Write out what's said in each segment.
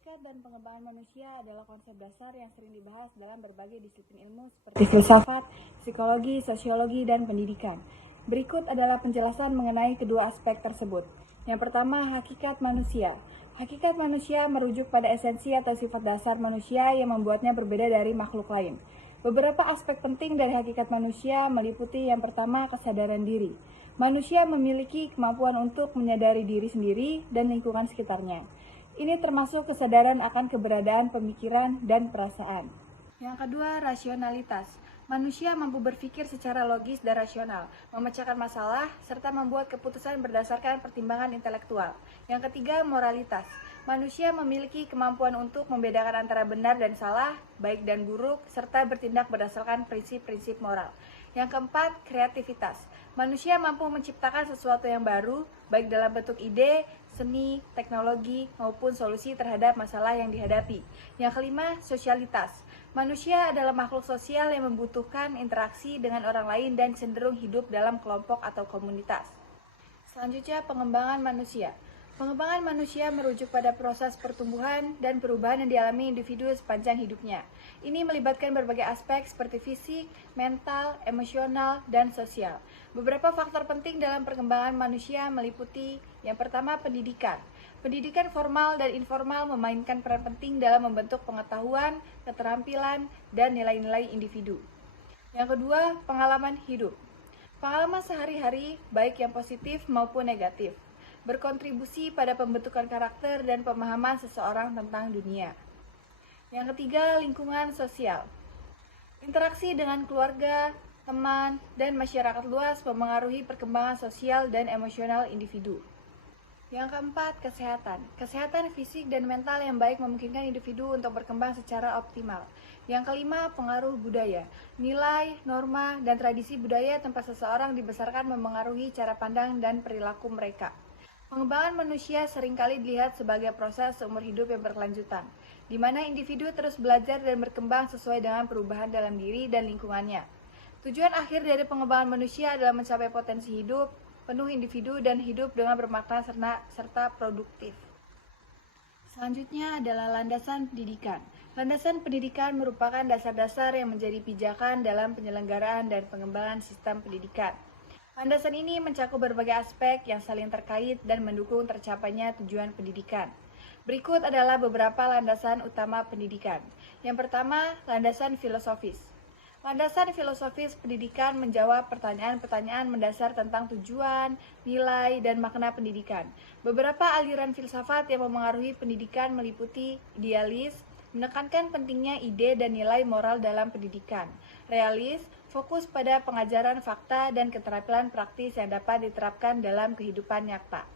Hakikat dan pengembangan manusia adalah konsep dasar yang sering dibahas dalam berbagai disiplin ilmu seperti filsafat, psikologi, sosiologi, dan pendidikan. Berikut adalah penjelasan mengenai kedua aspek tersebut. Yang pertama, hakikat manusia. Hakikat manusia merujuk pada esensi atau sifat dasar manusia yang membuatnya berbeda dari makhluk lain. Beberapa aspek penting dari hakikat manusia meliputi yang pertama, kesadaran diri. Manusia memiliki kemampuan untuk menyadari diri sendiri dan lingkungan sekitarnya. Ini termasuk kesadaran akan keberadaan pemikiran dan perasaan. Yang kedua, rasionalitas. Manusia mampu berpikir secara logis dan rasional, memecahkan masalah, serta membuat keputusan berdasarkan pertimbangan intelektual. Yang ketiga, moralitas. Manusia memiliki kemampuan untuk membedakan antara benar dan salah, baik dan buruk, serta bertindak berdasarkan prinsip-prinsip moral. Yang keempat, kreativitas. Manusia mampu menciptakan sesuatu yang baru, baik dalam bentuk ide, seni, teknologi, maupun solusi terhadap masalah yang dihadapi. Yang kelima, sosialitas. Manusia adalah makhluk sosial yang membutuhkan interaksi dengan orang lain dan cenderung hidup dalam kelompok atau komunitas. Selanjutnya, pengembangan manusia. Pengembangan manusia merujuk pada proses pertumbuhan dan perubahan yang dialami individu sepanjang hidupnya. Ini melibatkan berbagai aspek seperti fisik, mental, emosional, dan sosial. Beberapa faktor penting dalam perkembangan manusia meliputi yang pertama, pendidikan. Pendidikan formal dan informal memainkan peran penting dalam membentuk pengetahuan, keterampilan, dan nilai-nilai individu. Yang kedua, pengalaman hidup. Pengalaman sehari-hari, baik yang positif maupun negatif, berkontribusi pada pembentukan karakter dan pemahaman seseorang tentang dunia. Yang ketiga, lingkungan sosial. Interaksi dengan keluarga, teman, dan masyarakat luas memengaruhi perkembangan sosial dan emosional individu. Yang keempat, kesehatan. Kesehatan fisik dan mental yang baik memungkinkan individu untuk berkembang secara optimal. Yang kelima, pengaruh budaya. Nilai, norma, dan tradisi budaya tempat seseorang dibesarkan memengaruhi cara pandang dan perilaku mereka. Pengembangan manusia seringkali dilihat sebagai proses seumur hidup yang berkelanjutan, di mana individu terus belajar dan berkembang sesuai dengan perubahan dalam diri dan lingkungannya. Tujuan akhir dari pengembangan manusia adalah mencapai potensi hidup penuh individu dan hidup dengan bermakna serta produktif. Selanjutnya adalah landasan pendidikan. Landasan pendidikan merupakan dasar-dasar yang menjadi pijakan dalam penyelenggaraan dan pengembangan sistem pendidikan. Landasan ini mencakup berbagai aspek yang saling terkait dan mendukung tercapainya tujuan pendidikan. Berikut adalah beberapa landasan utama pendidikan. Yang pertama, landasan filosofis. Landasan filosofis pendidikan menjawab pertanyaan-pertanyaan mendasar tentang tujuan, nilai, dan makna pendidikan. Beberapa aliran filsafat yang memengaruhi pendidikan meliputi idealis, menekankan pentingnya ide dan nilai moral dalam pendidikan. Realis, fokus pada pengajaran fakta dan keterampilan praktis yang dapat diterapkan dalam kehidupan nyata.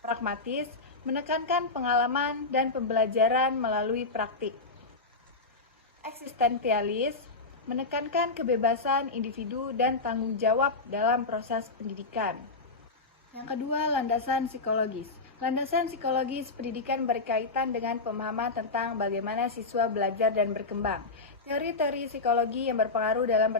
Pragmatis, menekankan pengalaman dan pembelajaran melalui praktik. Eksistensialis, menekankan kebebasan individu dan tanggung jawab dalam proses pendidikan. Yang kedua, landasan psikologis. Landasan psikologis pendidikan berkaitan dengan pemahaman tentang bagaimana siswa belajar dan berkembang. Teori-teori psikologi yang berpengaruh dalam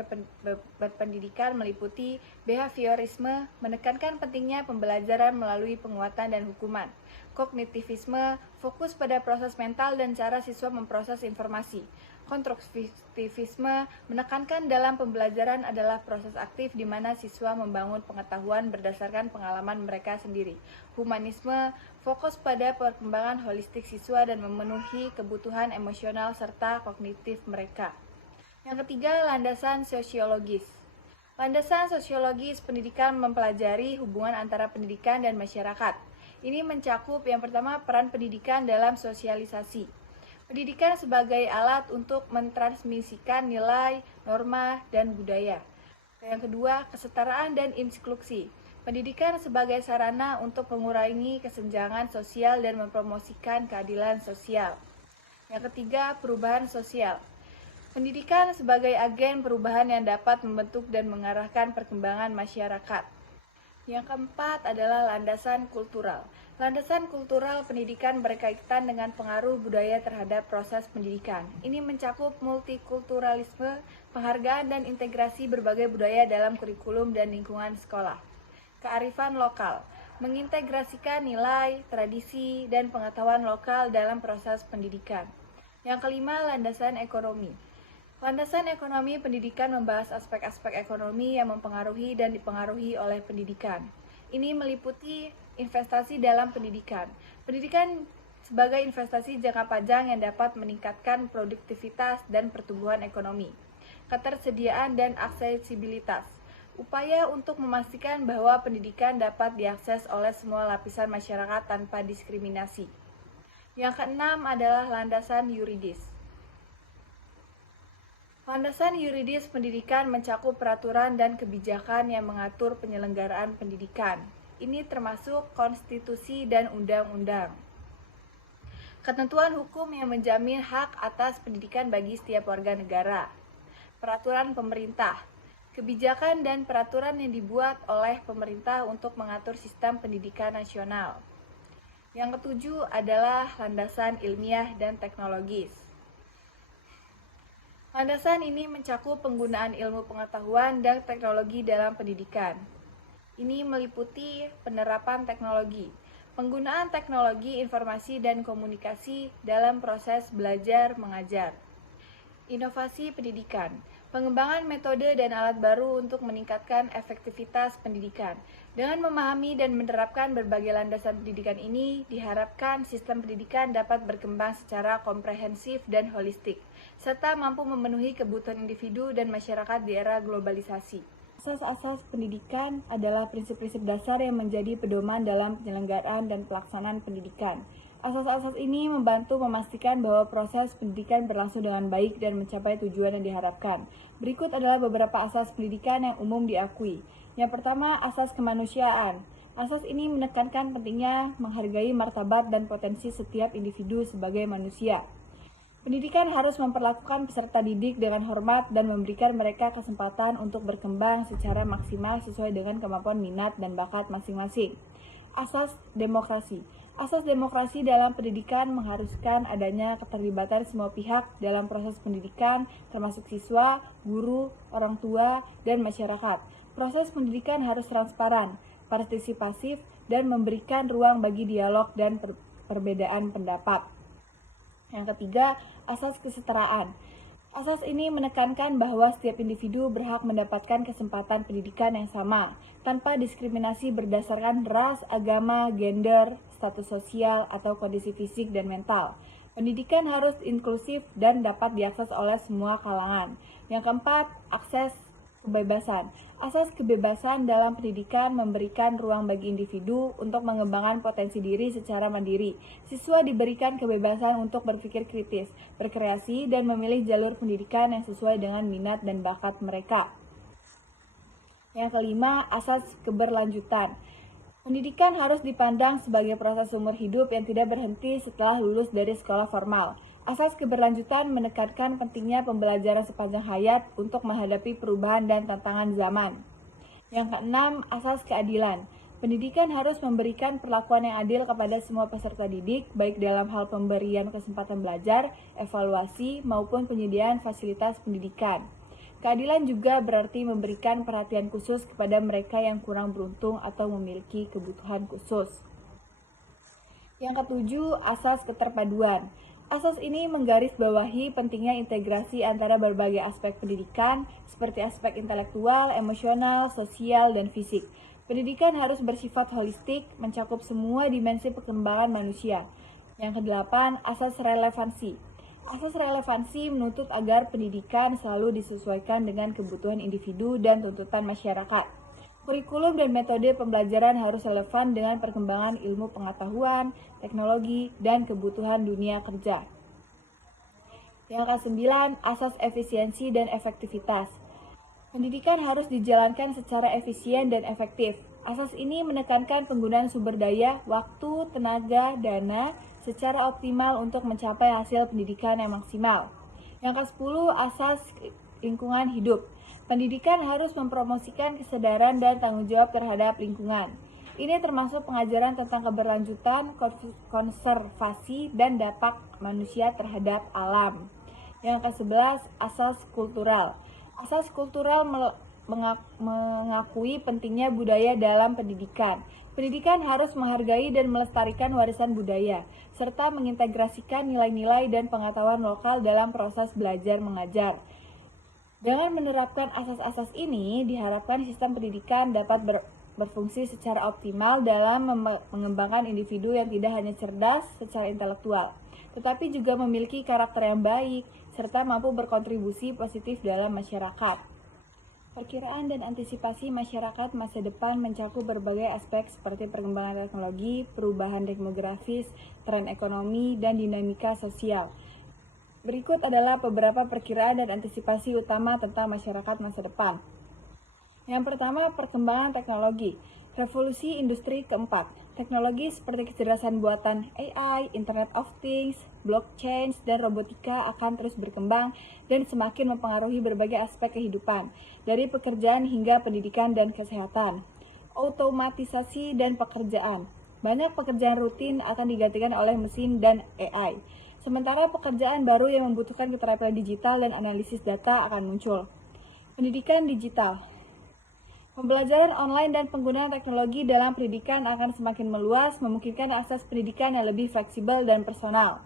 berpendidikan meliputi behaviorisme, menekankan pentingnya pembelajaran melalui penguatan dan hukuman. Kognitivisme, fokus pada proses mental dan cara siswa memproses informasi. Konstruktivisme, menekankan dalam pembelajaran adalah proses aktif di mana siswa membangun pengetahuan berdasarkan pengalaman mereka sendiri. Humanisme, fokus pada perkembangan holistik siswa dan memenuhi kebutuhan emosional serta kognitif mereka. Yang ketiga, landasan sosiologis. Landasan sosiologis pendidikan mempelajari hubungan antara pendidikan dan masyarakat. Ini mencakup yang pertama, peran pendidikan dalam sosialisasi. Pendidikan sebagai alat untuk mentransmisikan nilai, norma, dan budaya. Yang kedua, kesetaraan dan inklusi. Pendidikan sebagai sarana untuk mengurangi kesenjangan sosial dan mempromosikan keadilan sosial. Yang ketiga, perubahan sosial. Pendidikan sebagai agen perubahan yang dapat membentuk dan mengarahkan perkembangan masyarakat. Yang keempat adalah landasan kultural. Landasan kultural pendidikan berkaitan dengan pengaruh budaya terhadap proses pendidikan. Ini mencakup multikulturalisme, penghargaan dan integrasi berbagai budaya dalam kurikulum dan lingkungan sekolah. Kearifan lokal. Mengintegrasikan nilai, tradisi, dan pengetahuan lokal dalam proses pendidikan. Yang kelima, landasan ekonomi. Landasan ekonomi pendidikan membahas aspek-aspek ekonomi yang mempengaruhi dan dipengaruhi oleh pendidikan. Ini meliputi investasi dalam pendidikan. Pendidikan sebagai investasi jangka panjang yang dapat meningkatkan produktivitas dan pertumbuhan ekonomi. Ketersediaan dan aksesibilitas. Upaya untuk memastikan bahwa pendidikan dapat diakses oleh semua lapisan masyarakat tanpa diskriminasi. Yang keenam adalah landasan yuridis. Landasan yuridis pendidikan mencakup peraturan dan kebijakan yang mengatur penyelenggaraan pendidikan. Ini termasuk konstitusi dan undang-undang. Ketentuan hukum yang menjamin hak atas pendidikan bagi setiap warga negara. Peraturan pemerintah. Kebijakan dan peraturan yang dibuat oleh pemerintah untuk mengatur sistem pendidikan nasional. Yang ketujuh adalah landasan ilmiah dan teknologis. Landasan ini mencakup penggunaan ilmu pengetahuan dan teknologi dalam pendidikan. Ini meliputi penerapan teknologi, penggunaan teknologi informasi dan komunikasi dalam proses belajar mengajar. Inovasi pendidikan, pengembangan metode dan alat baru untuk meningkatkan efektivitas pendidikan. Dengan memahami dan menerapkan berbagai landasan pendidikan ini, diharapkan sistem pendidikan dapat berkembang secara komprehensif dan holistik, serta mampu memenuhi kebutuhan individu dan masyarakat di era globalisasi. Asas-asas pendidikan adalah prinsip-prinsip dasar yang menjadi pedoman dalam penyelenggaraan dan pelaksanaan pendidikan. Asas-asas ini membantu memastikan bahwa proses pendidikan berlangsung dengan baik dan mencapai tujuan yang diharapkan. Berikut adalah beberapa asas pendidikan yang umum diakui. Yang pertama, asas kemanusiaan. Asas ini menekankan pentingnya menghargai martabat dan potensi setiap individu sebagai manusia. Pendidikan harus memperlakukan peserta didik dengan hormat dan memberikan mereka kesempatan untuk berkembang secara maksimal sesuai dengan kemampuan minat dan bakat masing-masing. Asas demokrasi. Asas demokrasi dalam pendidikan mengharuskan adanya keterlibatan semua pihak dalam proses pendidikan, termasuk siswa, guru, orang tua, dan masyarakat. Proses pendidikan harus transparan, partisipatif, dan memberikan ruang bagi dialog dan perbedaan pendapat. Yang ketiga, asas kesetaraan. Asas ini menekankan bahwa setiap individu berhak mendapatkan kesempatan pendidikan yang sama, tanpa diskriminasi berdasarkan ras, agama, gender, status sosial, atau kondisi fisik dan mental. Pendidikan harus inklusif dan dapat diakses oleh semua kalangan. Yang keempat, akses kebebasan. Asas kebebasan dalam pendidikan memberikan ruang bagi individu untuk mengembangkan potensi diri secara mandiri. Siswa diberikan kebebasan untuk berpikir kritis, berkreasi, dan memilih jalur pendidikan yang sesuai dengan minat dan bakat mereka. Yang kelima, asas keberlanjutan. Pendidikan harus dipandang sebagai proses umur hidup yang tidak berhenti setelah lulus dari sekolah formal. Asas keberlanjutan menekankan pentingnya pembelajaran sepanjang hayat untuk menghadapi perubahan dan tantangan zaman. Yang keenam, asas keadilan. Pendidikan harus memberikan perlakuan yang adil kepada semua peserta didik, baik dalam hal pemberian kesempatan belajar, evaluasi, maupun penyediaan fasilitas pendidikan. Keadilan juga berarti memberikan perhatian khusus kepada mereka yang kurang beruntung atau memiliki kebutuhan khusus. Yang ketujuh, asas keterpaduan. Asas ini menggarisbawahi pentingnya integrasi antara berbagai aspek pendidikan, seperti aspek intelektual, emosional, sosial, dan fisik. Pendidikan harus bersifat holistik, mencakup semua dimensi perkembangan manusia. Yang kedelapan, asas relevansi. Asas relevansi menuntut agar pendidikan selalu disesuaikan dengan kebutuhan individu dan tuntutan masyarakat. Kurikulum dan metode pembelajaran harus relevan dengan perkembangan ilmu pengetahuan, teknologi, dan kebutuhan dunia kerja. Yang ke-9, asas efisiensi dan efektivitas. Pendidikan harus dijalankan secara efisien dan efektif. Asas ini menekankan penggunaan sumber daya, waktu, tenaga, dana secara optimal untuk mencapai hasil pendidikan yang maksimal. Yang ke-10, asas lingkungan hidup. Pendidikan harus mempromosikan kesadaran dan tanggung jawab terhadap lingkungan. Ini termasuk pengajaran tentang keberlanjutan, konservasi, dan dampak manusia terhadap alam. Yang ke-11, asas kultural. Asas kultural mengakui pentingnya budaya dalam pendidikan. Pendidikan harus menghargai dan melestarikan warisan budaya, serta mengintegrasikan nilai-nilai dan pengetahuan lokal dalam proses belajar mengajar. Dengan menerapkan asas-asas ini, diharapkan sistem pendidikan dapat berfungsi secara optimal dalam mengembangkan individu yang tidak hanya cerdas secara intelektual, tetapi juga memiliki karakter yang baik, serta mampu berkontribusi positif dalam masyarakat. Perkiraan dan antisipasi masyarakat masa depan mencakup berbagai aspek seperti perkembangan teknologi, perubahan demografis, tren ekonomi, dan dinamika sosial. Berikut adalah beberapa perkiraan dan antisipasi utama tentang masyarakat masa depan. Yang pertama, perkembangan teknologi. Revolusi industri keempat. Teknologi seperti kecerdasan buatan AI, Internet of Things, blockchain, dan robotika akan terus berkembang dan semakin mempengaruhi berbagai aspek kehidupan, dari pekerjaan hingga pendidikan dan kesehatan. Otomatisasi dan pekerjaan. Banyak pekerjaan rutin akan digantikan oleh mesin dan AI. Sementara pekerjaan baru yang membutuhkan keterampilan digital dan analisis data akan muncul. Pendidikan digital. Pembelajaran online dan penggunaan teknologi dalam pendidikan akan semakin meluas, memungkinkan akses pendidikan yang lebih fleksibel dan personal.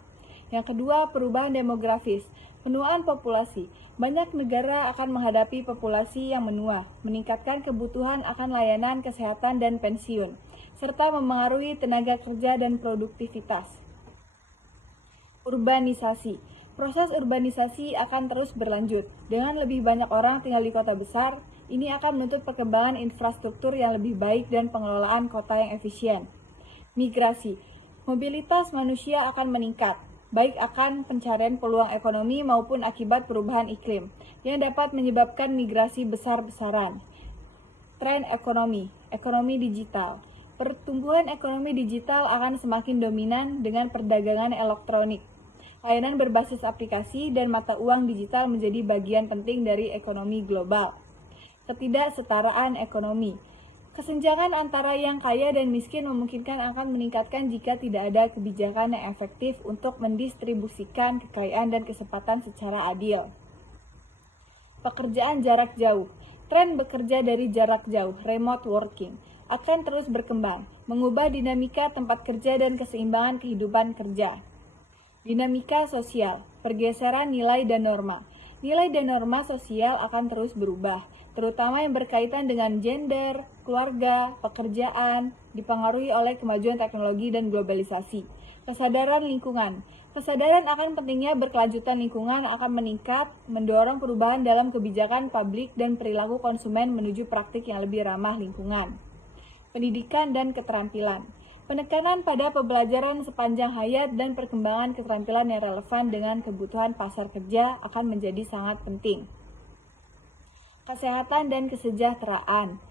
Yang kedua, perubahan demografis. Penuaan populasi. Banyak negara akan menghadapi populasi yang menua, meningkatkan kebutuhan akan layanan kesehatan dan pensiun, serta memengaruhi tenaga kerja dan produktivitas. Urbanisasi. Proses urbanisasi akan terus berlanjut. Dengan lebih banyak orang tinggal di kota besar, ini akan menuntut perkembangan infrastruktur yang lebih baik dan pengelolaan kota yang efisien. Migrasi. Mobilitas manusia akan meningkat, baik akan pencarian peluang ekonomi maupun akibat perubahan iklim, yang dapat menyebabkan migrasi besar-besaran. Tren ekonomi. Ekonomi digital. Pertumbuhan ekonomi digital akan semakin dominan dengan perdagangan elektronik. Layanan berbasis aplikasi dan mata uang digital menjadi bagian penting dari ekonomi global. Ketidaksetaraan ekonomi. Kesenjangan antara yang kaya dan miskin memungkinkan akan meningkatkan jika tidak ada kebijakan yang efektif untuk mendistribusikan kekayaan dan kesempatan secara adil. Pekerjaan jarak jauh. Tren bekerja dari jarak jauh, remote working, akan terus berkembang, mengubah dinamika tempat kerja dan keseimbangan kehidupan kerja. Dinamika sosial, pergeseran nilai dan norma. Nilai dan norma sosial akan terus berubah, terutama yang berkaitan dengan gender, keluarga, pekerjaan, dipengaruhi oleh kemajuan teknologi dan globalisasi. Kesadaran lingkungan. Kesadaran akan pentingnya berkelanjutan lingkungan akan meningkat, mendorong perubahan dalam kebijakan publik dan perilaku konsumen menuju praktik yang lebih ramah lingkungan. Pendidikan dan keterampilan. Penekanan pada pembelajaran sepanjang hayat dan perkembangan keterampilan yang relevan dengan kebutuhan pasar kerja akan menjadi sangat penting. Kesehatan dan kesejahteraan.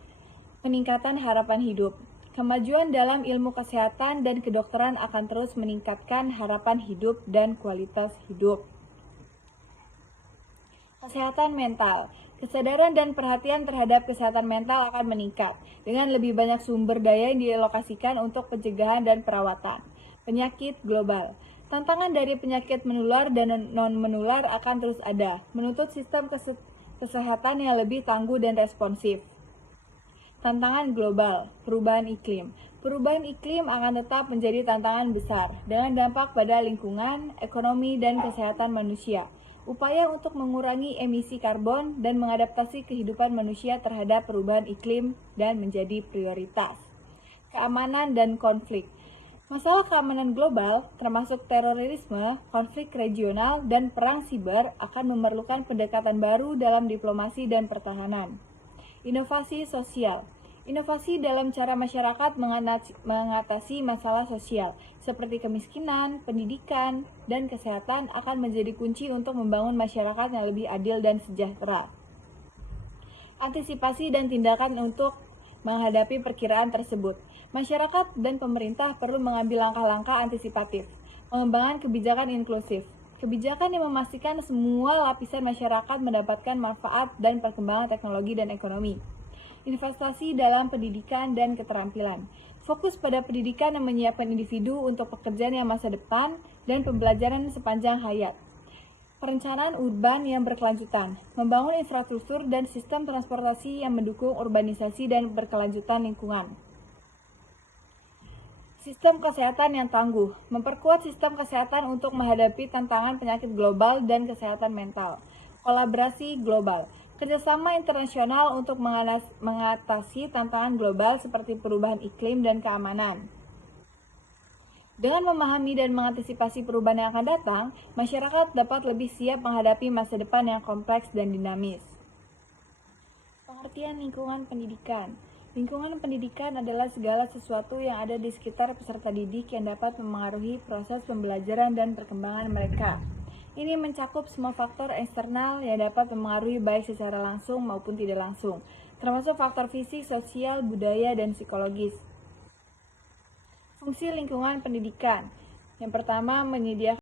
Peningkatan harapan hidup. Kemajuan dalam ilmu kesehatan dan kedokteran akan terus meningkatkan harapan hidup dan kualitas hidup. Kesehatan mental. Kesadaran dan perhatian terhadap kesehatan mental akan meningkat dengan lebih banyak sumber daya yang dialokasikan untuk pencegahan dan perawatan. Penyakit global. Tantangan dari penyakit menular dan non-menular akan terus ada, menuntut sistem kesehatan yang lebih tangguh dan responsif. Tantangan global, perubahan iklim. Perubahan iklim akan tetap menjadi tantangan besar dengan dampak pada lingkungan, ekonomi, dan kesehatan manusia. Upaya untuk mengurangi emisi karbon dan mengadaptasi kehidupan manusia terhadap perubahan iklim dan menjadi prioritas. Keamanan dan konflik. Masalah keamanan global, termasuk terorisme, konflik regional, dan perang siber akan memerlukan pendekatan baru dalam diplomasi dan pertahanan. Inovasi sosial. Inovasi dalam cara masyarakat mengatasi masalah sosial, seperti kemiskinan, pendidikan, dan kesehatan akan menjadi kunci untuk membangun masyarakat yang lebih adil dan sejahtera. Antisipasi dan tindakan untuk menghadapi perkiraan tersebut. Masyarakat dan pemerintah perlu mengambil langkah-langkah antisipatif, mengembangkan kebijakan inklusif, kebijakan yang memastikan semua lapisan masyarakat mendapatkan manfaat dan perkembangan teknologi dan ekonomi. Investasi dalam pendidikan dan keterampilan. Fokus pada pendidikan yang menyiapkan individu untuk pekerjaan yang masa depan dan pembelajaran sepanjang hayat. Perencanaan urban yang berkelanjutan. Membangun infrastruktur dan sistem transportasi yang mendukung urbanisasi dan berkelanjutan lingkungan. Sistem kesehatan yang tangguh, memperkuat sistem kesehatan untuk menghadapi tantangan penyakit global dan kesehatan mental. Kolaborasi global, kerjasama internasional untuk mengatasi tantangan global seperti perubahan iklim dan keamanan. Dengan memahami dan mengantisipasi perubahan yang akan datang, masyarakat dapat lebih siap menghadapi masa depan yang kompleks dan dinamis. Pengertian lingkungan pendidikan. Lingkungan pendidikan adalah segala sesuatu yang ada di sekitar peserta didik yang dapat memengaruhi proses pembelajaran dan perkembangan mereka. Ini mencakup semua faktor eksternal yang dapat memengaruhi baik secara langsung maupun tidak langsung, termasuk faktor fisik, sosial, budaya, dan psikologis. Fungsi lingkungan pendidikan. Yang pertama, menyediakan